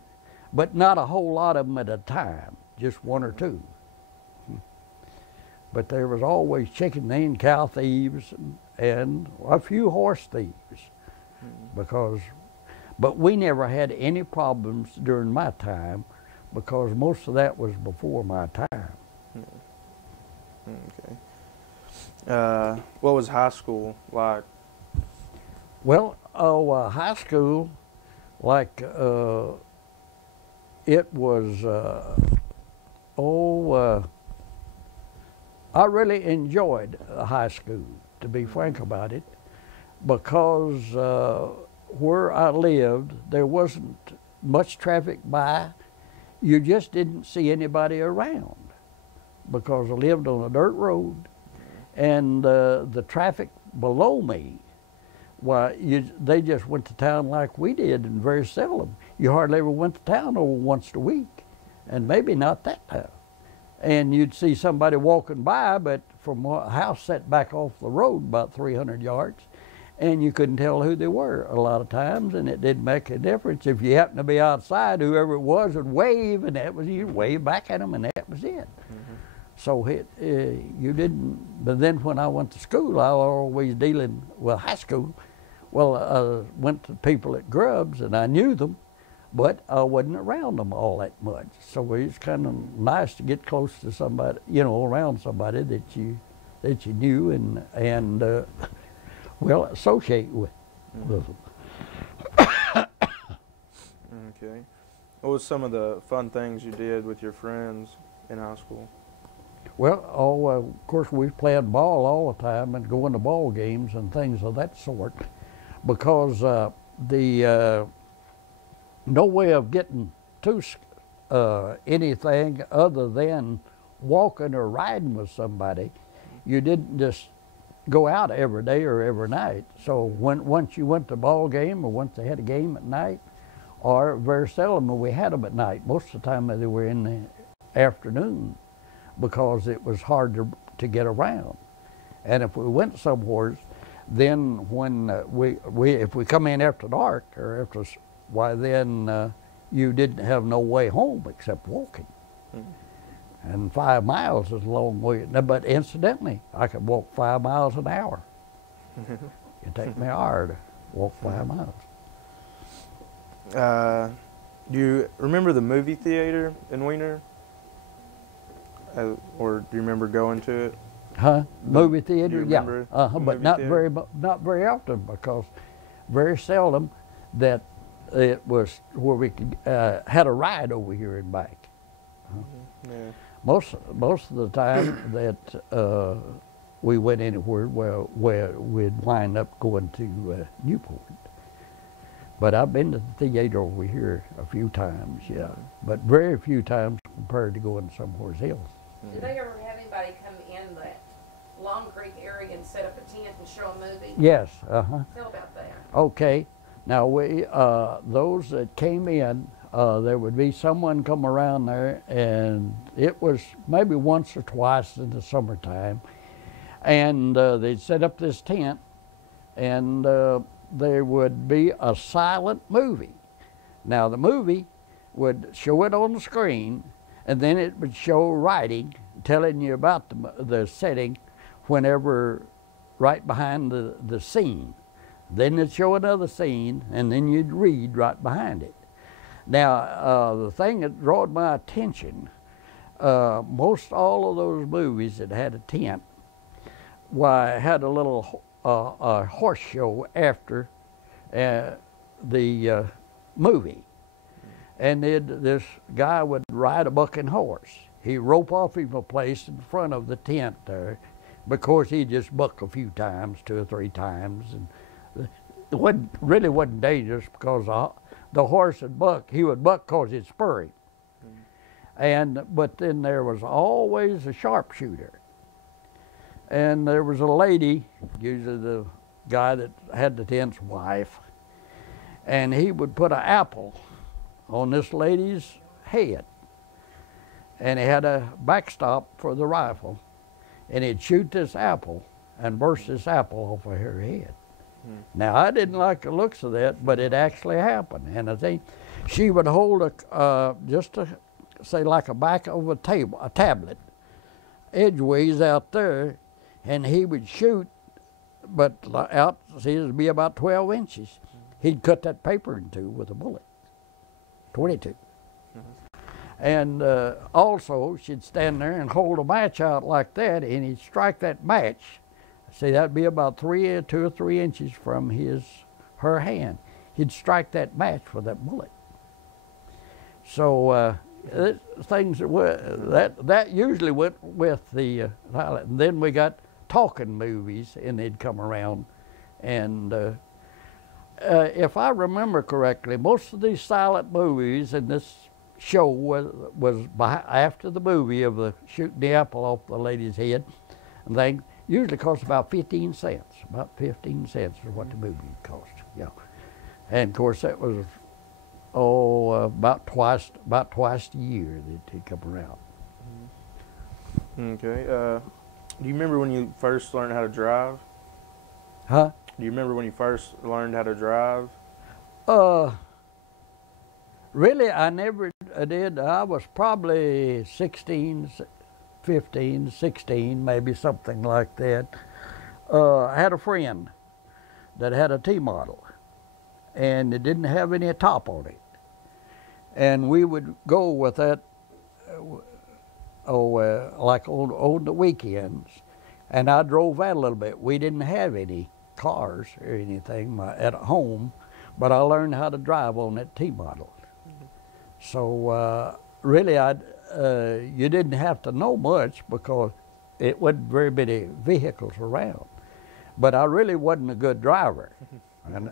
but not a whole lot of them at a time, just one or two. But there was always chicken and cow thieves and a few horse thieves, but we never had any problems during my time, because most of that was before my time. Okay. What was high school like? Well, high school, like it was, I really enjoyed high school, to be frank about it, because where I lived, there wasn't much traffic by. You just didn't see anybody around, because I lived on a dirt road, and the traffic below me, why, they just went to town like we did, and very seldom. You hardly ever went to town over once a week, and maybe not that time. And you'd see somebody walking by, but from a house set back off the road about 300 yards, and you couldn't tell who they were a lot of times, and it didn't make a difference. If you happened to be outside, whoever it was would wave, and that was, you'd wave back at them, and that was it. So you didn't, but then when I went to school, I was always dealing with high school. Well, I went to people at Grubbs, and I knew them, but I wasn't around them all that much. So it's kind of nice to get close to somebody, around somebody that you knew and associate with them. Okay. What was some of the fun things you did with your friends in high school? Well, of course, we played ball all the time and going to ball games and things of that sort, because no way of getting to anything other than walking or riding with somebody. You didn't just go out every day or every night. So once you went to a ball game, or once they had a game at night, or very seldom we had them at night. Most of the time they were in the afternoon, because it was hard to get around. And if we went somewhere, then when if we come in after dark or after, why then you didn't have no way home except walking. And 5 miles is a long way. But incidentally, I could walk 5 miles an hour. It'd take me an hour to walk 5 miles. Do you remember the movie theater in Wiener? Or do you remember going to it? Huh? Movie theater? Yeah. But not theater? very often, because very seldom that it was where we could, had a ride over here and back. Yeah. Most of the time that we went anywhere where we'd wind up going to Newport. But I've been to the theater over here a few times, yeah. But very few times compared to going somewhere else. Did they ever have anybody come in that Long Creek area and set up a tent and show a movie? Yes, Tell about that. Okay. Now, those that came in, there would be someone come around there, and it was maybe once or twice in the summertime, and they'd set up this tent, and there would be a silent movie. Now, the movie would show it on the screen, and then it would show writing telling you about the setting whenever right behind the scene. Then it'd show another scene, and then you'd read right behind it. Now, the thing that drawed my attention, most all of those movies that had a tent, had a little horse show after the movie. And this guy would ride a bucking horse. He'd rope off him a place in front of the tent there, because he'd just buck a few times, 2 or 3 times. And it really wasn't dangerous, because the horse would buck. He would buck because he'd spur him. But then there was always a sharpshooter. And there was a lady, usually the guy that had the tent's wife, and he would put an apple on this lady's head. And he had a backstop for the rifle, and he'd shoot this apple and burst this apple off of her head. Now, I didn't like the looks of that, but it actually happened. And I think she would hold say like a back of a tablet, edgeways out there, and he would shoot, but out, see, it'd be about 12 inches. He'd cut that paper in 2 with a bullet, 22. And also, she'd stand there and hold a match out like that, and he'd strike that match. See, that'd be about 2 or 3 inches from her hand. He'd strike that match with that bullet. So things that usually went with the silent. And then we got talking movies, and they'd come around. And if I remember correctly, most of these silent movies in this show was after the movie of the shooting the apple off the lady's head, and they usually cost about 15 cents. About 15 cents is what the movie cost. Yeah, and of course that was about twice a year that they'd come around. Okay. Do you remember when you first learned how to drive? Huh? Do you remember when you first learned how to drive? Really, I never did. I was probably 16, 15, 16, maybe something like that. I had a friend that had a T-model, and it didn't have any top on it. And we would go with that, like on the weekends, and I drove that a little bit. We didn't have any cars or anything at home, but I learned how to drive on that T-model. So really, you didn't have to know much, because it wasn't very many vehicles around. But I really wasn't a good driver,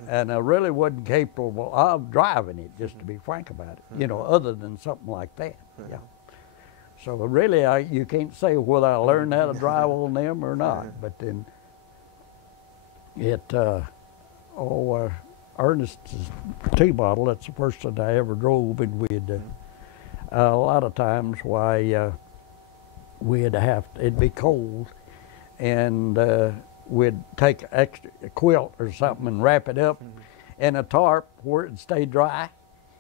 and I really wasn't capable of driving it, just to be frank about it, other than something like that. Yeah. So really, you can't say whether I learned how to drive on them or not. But then Ernest's T-model, that's the first one I ever drove, and we'd a lot of times it'd be cold, and we'd take extra quilt or something and wrap it up in a tarp where it'd stay dry,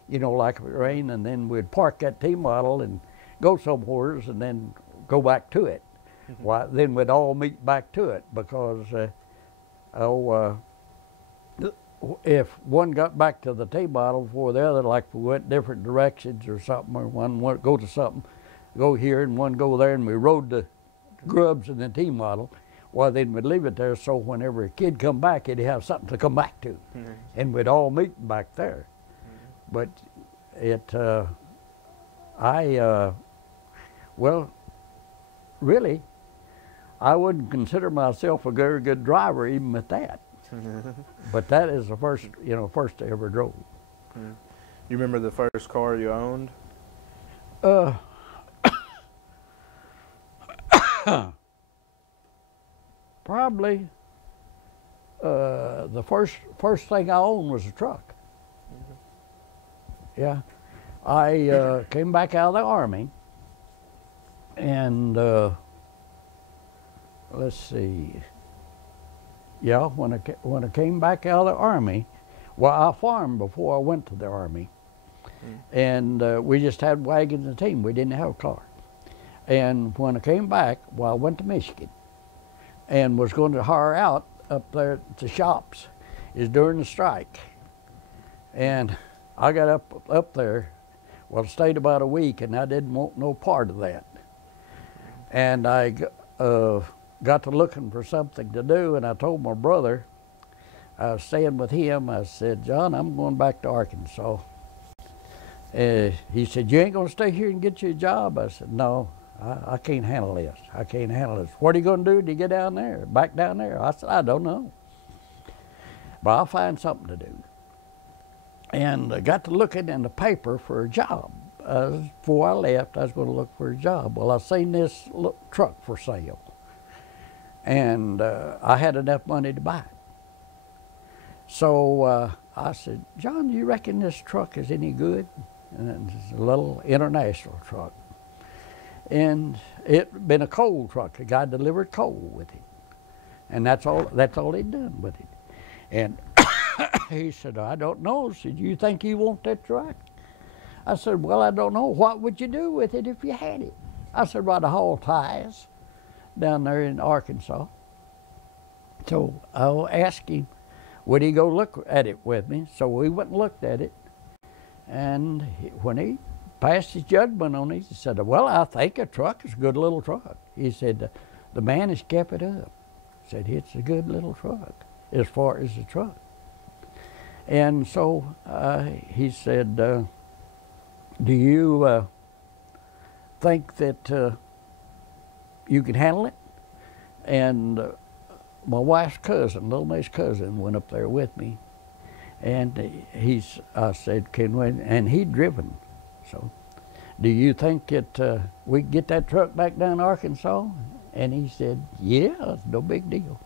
like if it rained, and then we'd park that T-model and go somewheres and then go back to it. Then we'd all meet back to it, because if one got back to the T-model before the other, like we went different directions or something, or one would go to something, go here and one go there, and we rode the grubs in the T-model, then we'd leave it there, so whenever a kid come back, he'd have something to come back to. And we'd all meet back there. But really, I wouldn't consider myself a very good driver even at that. But that is the first I ever drove. You remember the first car you owned? probably the first thing I owned was a truck. Yeah, I came back out of the Army, and let's see. Yeah, when I came back out of the Army, well, I farmed before I went to the Army, and we just had wagons and team. We didn't have a car. And when I came back, well, I went to Michigan, and was going to hire out up there at the shops. Is during the strike, and I got up there. Well, stayed about a week, and I didn't want no part of that. And I got to looking for something to do, and I told my brother, I was staying with him, I said, John, I'm going back to Arkansas. He said, you ain't going to stay here and get you a job? I said, no, I can't handle this. I can't handle this. What are you going to do to get down there, back down there? I said, I don't know. But I'll find something to do. And I got to looking in the paper for a job. Before I left, I was going to look for a job. Well, I seen this truck for sale. And I had enough money to buy it. So I said, John, do you reckon this truck is any good? And it's a little international truck. And it'd been a coal truck. The guy delivered coal with it. And that's all he'd done with it. And he said, I don't know. He said, you think you want that truck? I said, well, I don't know. What would you do with it if you had it? I said, well, I'd haul ties down there in Arkansas. So I asked him, would he go look at it with me? So we went and looked at it. And when he passed his judgment on it, he said, well, I think a truck is a good little truck. He said, the man has kept it up. He said, it's a good little truck as far as the truck. And so he said, do you think that you can handle it? And my wife's cousin, little May's cousin, went up there with me. And I said, can we, and he'd driven. So, do you think that we can get that truck back down to Arkansas? And he said, yeah, it's no big deal.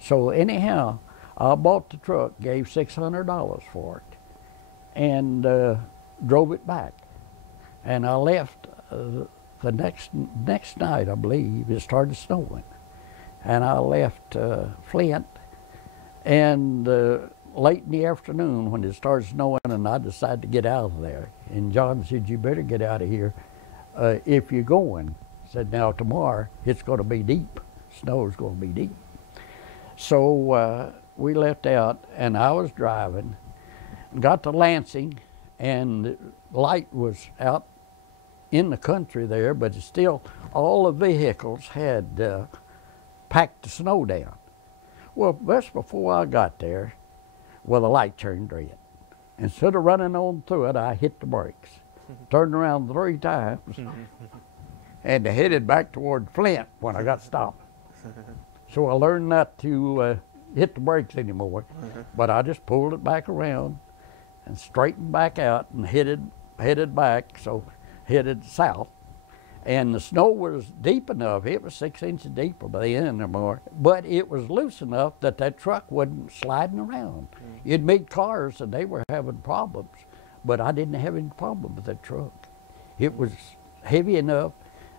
So anyhow, I bought the truck, gave $600 for it, and drove it back. And I left the next night, I believe. It started snowing, and I left Flint. And late in the afternoon, when it started snowing, and I decided to get out of there. And John said, "You better get out of here if you're going." I said, "Now tomorrow it's going to be deep. Snow's going to be deep." So we left out, and I was driving, got to Lansing, and light was out in the country there, but it's still all the vehicles had packed the snow down. Well, just before I got there, well, the light turned red. Instead of running on through it, I hit the brakes, turned around 3 times, and headed back toward Flint when I got stopped. So I learned not to hit the brakes anymore, but I just pulled it back around and straightened back out and headed back, so headed south. And the snow was deep enough, it was 6 inches deeper by the end or more, but it was loose enough that that truck wasn't sliding around. You'd meet cars and they were having problems, but I didn't have any problem with that truck. It was heavy enough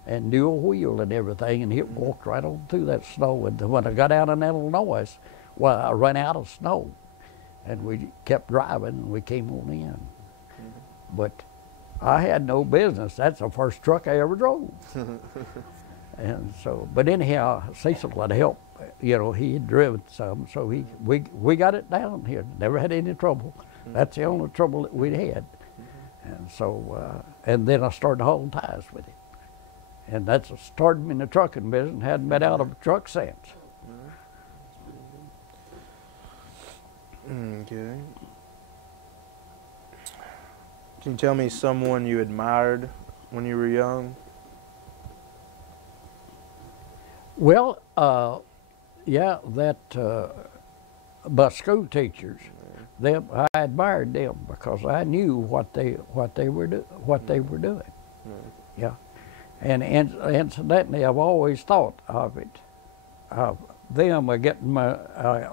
and dual wheel and everything, and it walked right on through that snow. And when I got out in Illinois, well, I ran out of snow, and we kept driving, and we came on in. But I had no business. That's the first truck I ever drove. And so, but anyhow, Cecil had helped. You know, he had driven some, so we got it down here. Never had any trouble. That's the only trouble that we'd had. And so, and then I started hauling ties with it. And that's what started me in the trucking business. Hadn't been out of a truck since. Okay. Can you tell me someone you admired when you were young? Well, yeah, but school teachers, I admired them because I knew what they were doing. Yeah, and incidentally, I've always thought of it, them are getting my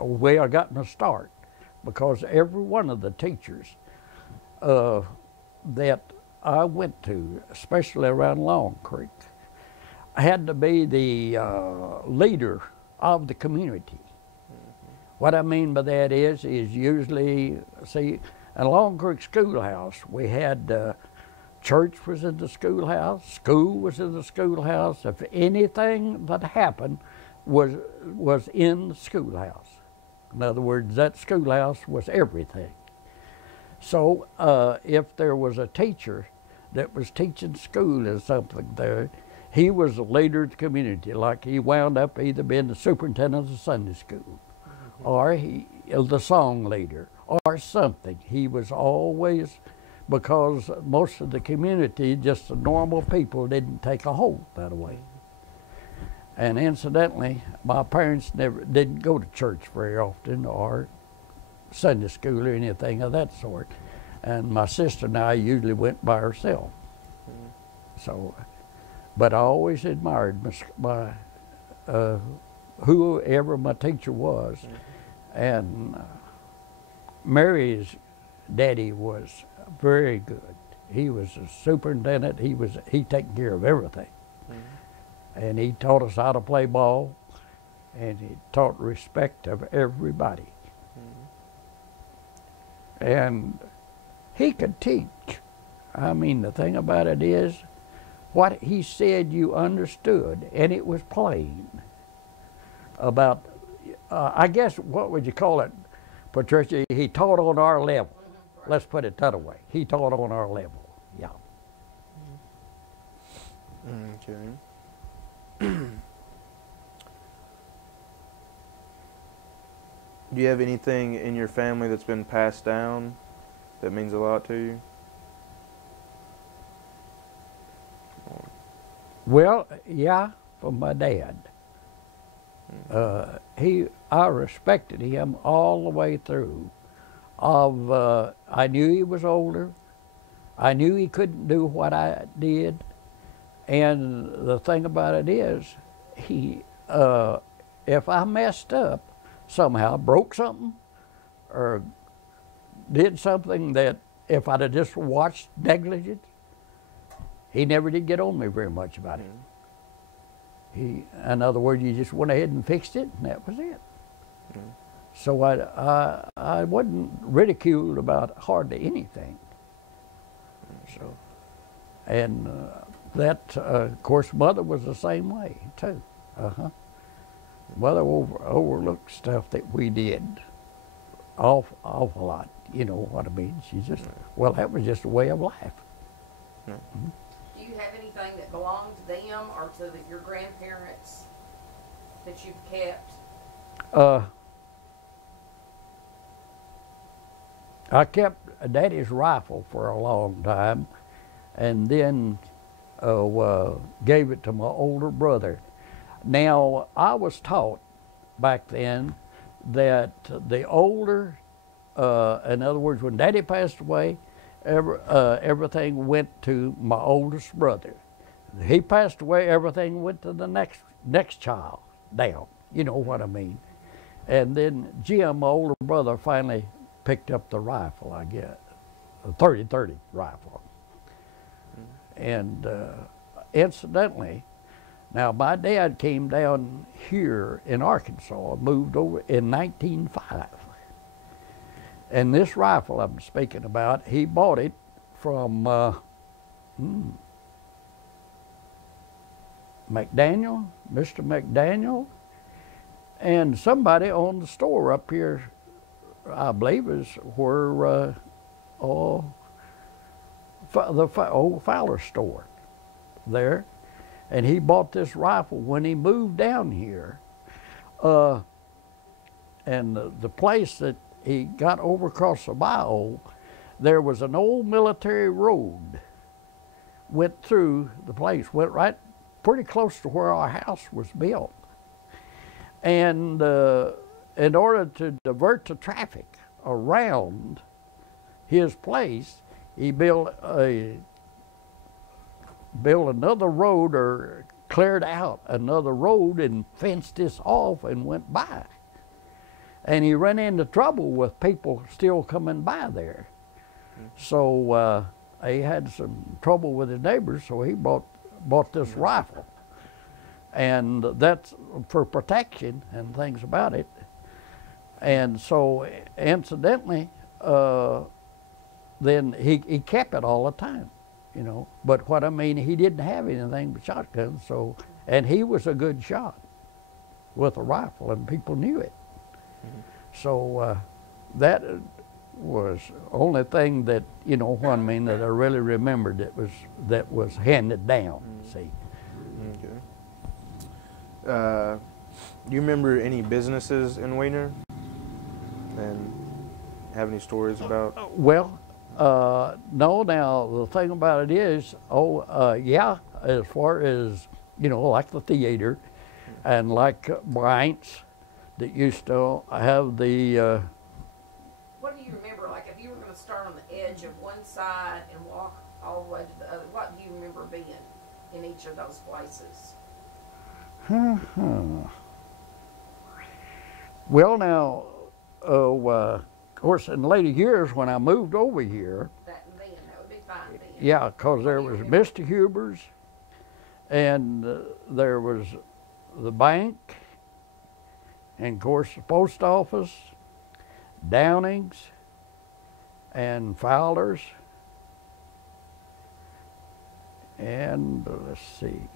way I got my start, because every one of the teachers that I went to, especially around Long Creek, had to be the leader of the community. What I mean by that is usually, see, in Long Creek Schoolhouse, we had church was in the schoolhouse, school was in the schoolhouse. If anything that happened was in the schoolhouse. In other words, that schoolhouse was everything. So if there was a teacher that was teaching school or something there, he was the leader of the community. Like he wound up either being the superintendent of Sunday school, or he the song leader, or something. He was always, because most of the community, just the normal people, didn't take a hold that way. And incidentally, my parents didn't go to church very often, or Sunday school or anything of that sort. And my sister and I usually went by ourselves. So, but I always admired my whoever my teacher was. And Mary's daddy was very good. He was a superintendent. He taken care of everything. And he taught us how to play ball, and he taught respect of everybody. And he could teach. I mean, the thing about it is, what he said you understood, and it was plain. About, I guess, what would you call it, Patricia? He taught on our level. Right. Let's put it that way. He taught on our level. Yeah. Okay. Do you have anything in your family that's been passed down that means a lot to you? Well, yeah, from my dad. I respected him all the way through. I knew he was older. I knew he couldn't do what I did. And the thing about it is, if I messed up somehow, broke something, or did something that if I'd have just watched negligence, he never did get on me very much about it. In other words, you just went ahead and fixed it, and that was it. So I wasn't ridiculed about hardly anything. So, and that, of course, Mother was the same way too. Mother overlooked stuff that we did awful lot. You know what I mean? She just, well, that was just a way of life. Do you have anything that belonged to them or to your grandparents that you've kept? I kept Daddy's rifle for a long time, and then gave it to my older brother. Now, I was taught back then that the older, in other words, when Daddy passed away, everything went to my oldest brother. He passed away, everything went to the next child down. You know what I mean? And then Jim, my older brother, finally picked up the rifle, I guess, a 30-30 rifle. And incidentally, now my dad came down here in Arkansas, moved over in 1905. And this rifle I'm speaking about, he bought it from McDaniel, Mr. McDaniel, and somebody owned the store up here, I believe is where the old Fowler store there. And he bought this rifle when he moved down here. And the place that he got over across the bayou, there was an old military road went through the place, went right pretty close to where our house was built. And in order to divert the traffic around his place, he built another road or cleared out another road and fenced this off and went by. And he ran into trouble with people still coming by there. So he had some trouble with his neighbors, so he bought this rifle. And that's for protection and things about it. And so incidentally, then he kept it all the time, you know. But what I mean, he didn't have anything but shotguns, so, and he was a good shot with a rifle, and people knew it. So that was the only thing that, you know what I mean, that I really remembered that was handed down, see. Okay. Do you remember any businesses in Wiener? And have any stories about? Well, no, now the thing about it is, yeah, as far as, you know, like the theater and like Bryant's that used to have the... What do you remember, like if you were going to start on the edge of one side and walk all the way to the other, what do you remember being in each of those places? Well, now, of course, in later years when I moved over here, That would be fine then. yeah, because there was Mr. Huber's, and there was the bank, and of course the post office, Downing's, and Fowler's, and let's see.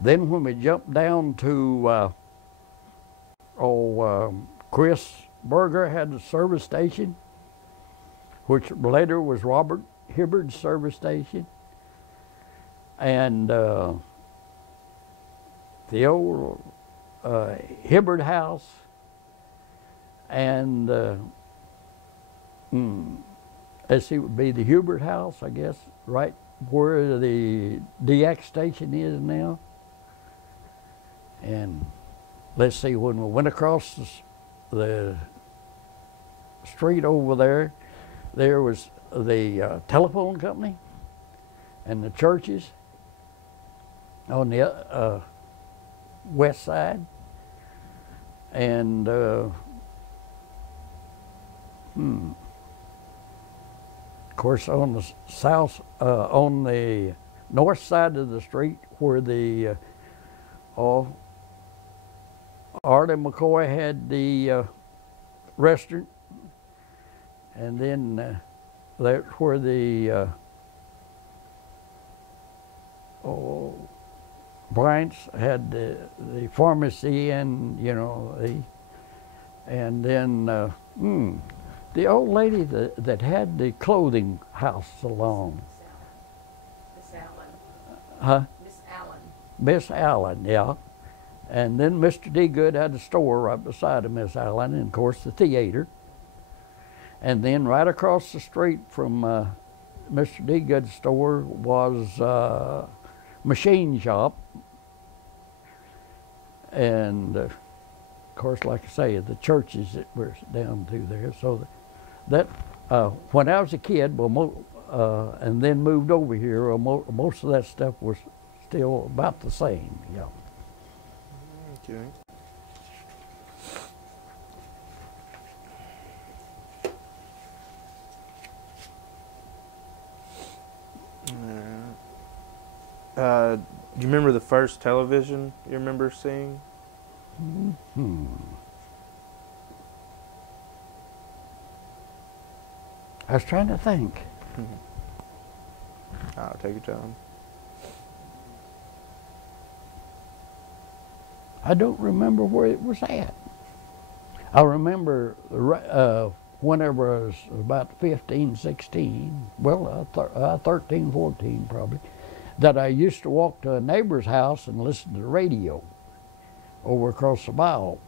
Then when we jumped down to, Chris Berger had a service station, which later was Robert Hibbard's service station. And the old Hibbard house, and let's see, it would be the Hubert house, I guess, right where the DX station is now. And let's see, when we went across the street over there was the telephone company and the churches on the west side. And of course, on the on the north side of the street where the Artie McCoy had the restaurant, and then that's where the Bryant's had the pharmacy, and you know and then the old lady that had the clothing house salon. Miss Allen. Huh? Miss Allen. Miss Allen, yeah. And then Mr. D. Good had a store right beside of Miss Allen, and of course the theater. And then right across the street from Mr. D. Good's store was machine shop. And of course, like I say, the churches that were down through there. So that when I was a kid, and then moved over here, most of that stuff was still about the same, yeah. Okay. Do you remember the first television you remember seeing? I was trying to think. I'll take your time. I don't remember where it was at. I remember whenever I was about 15, 16, well, 13, 14 probably, that I used to walk to a neighbor's house and listen to the radio over across the mile.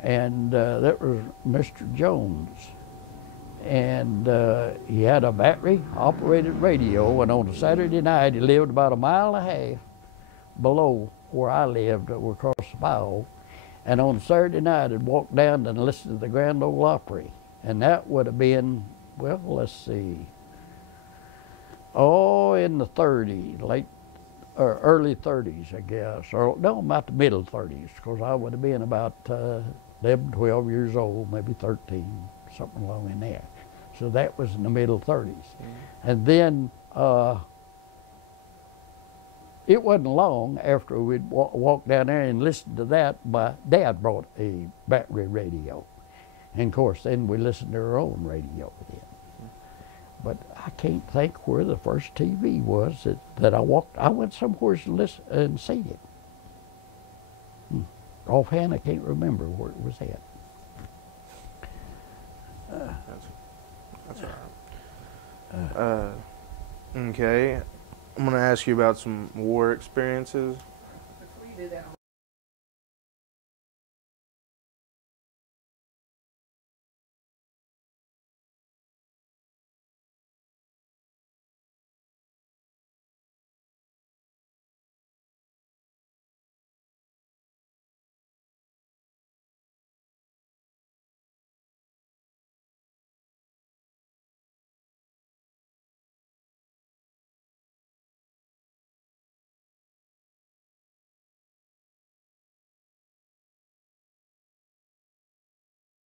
And that was Mr. Jones. And he had a battery-operated radio, and on a Saturday night, he lived about a mile and a half below where I lived, over across the mile. And on Saturday night, I'd walk down and listen to the Grand Ole Opry. And that would have been, well, let's see, in the 30s, late early 30s, I guess, or no, about the middle 30s, because I would have been about 11, 12 years old, maybe 13, something along in there. So that was in the middle 30s. And then it wasn't long after we'd walk down there and listen to that, my dad brought a battery radio. And of course, then we listened to our own radio then. But I can't think where the first TV was that I walked. I went somewhere and listened and seen it. Offhand, I can't remember where it was at. That's all right. Okay, I'm going to ask you about some war experiences. Before you do that,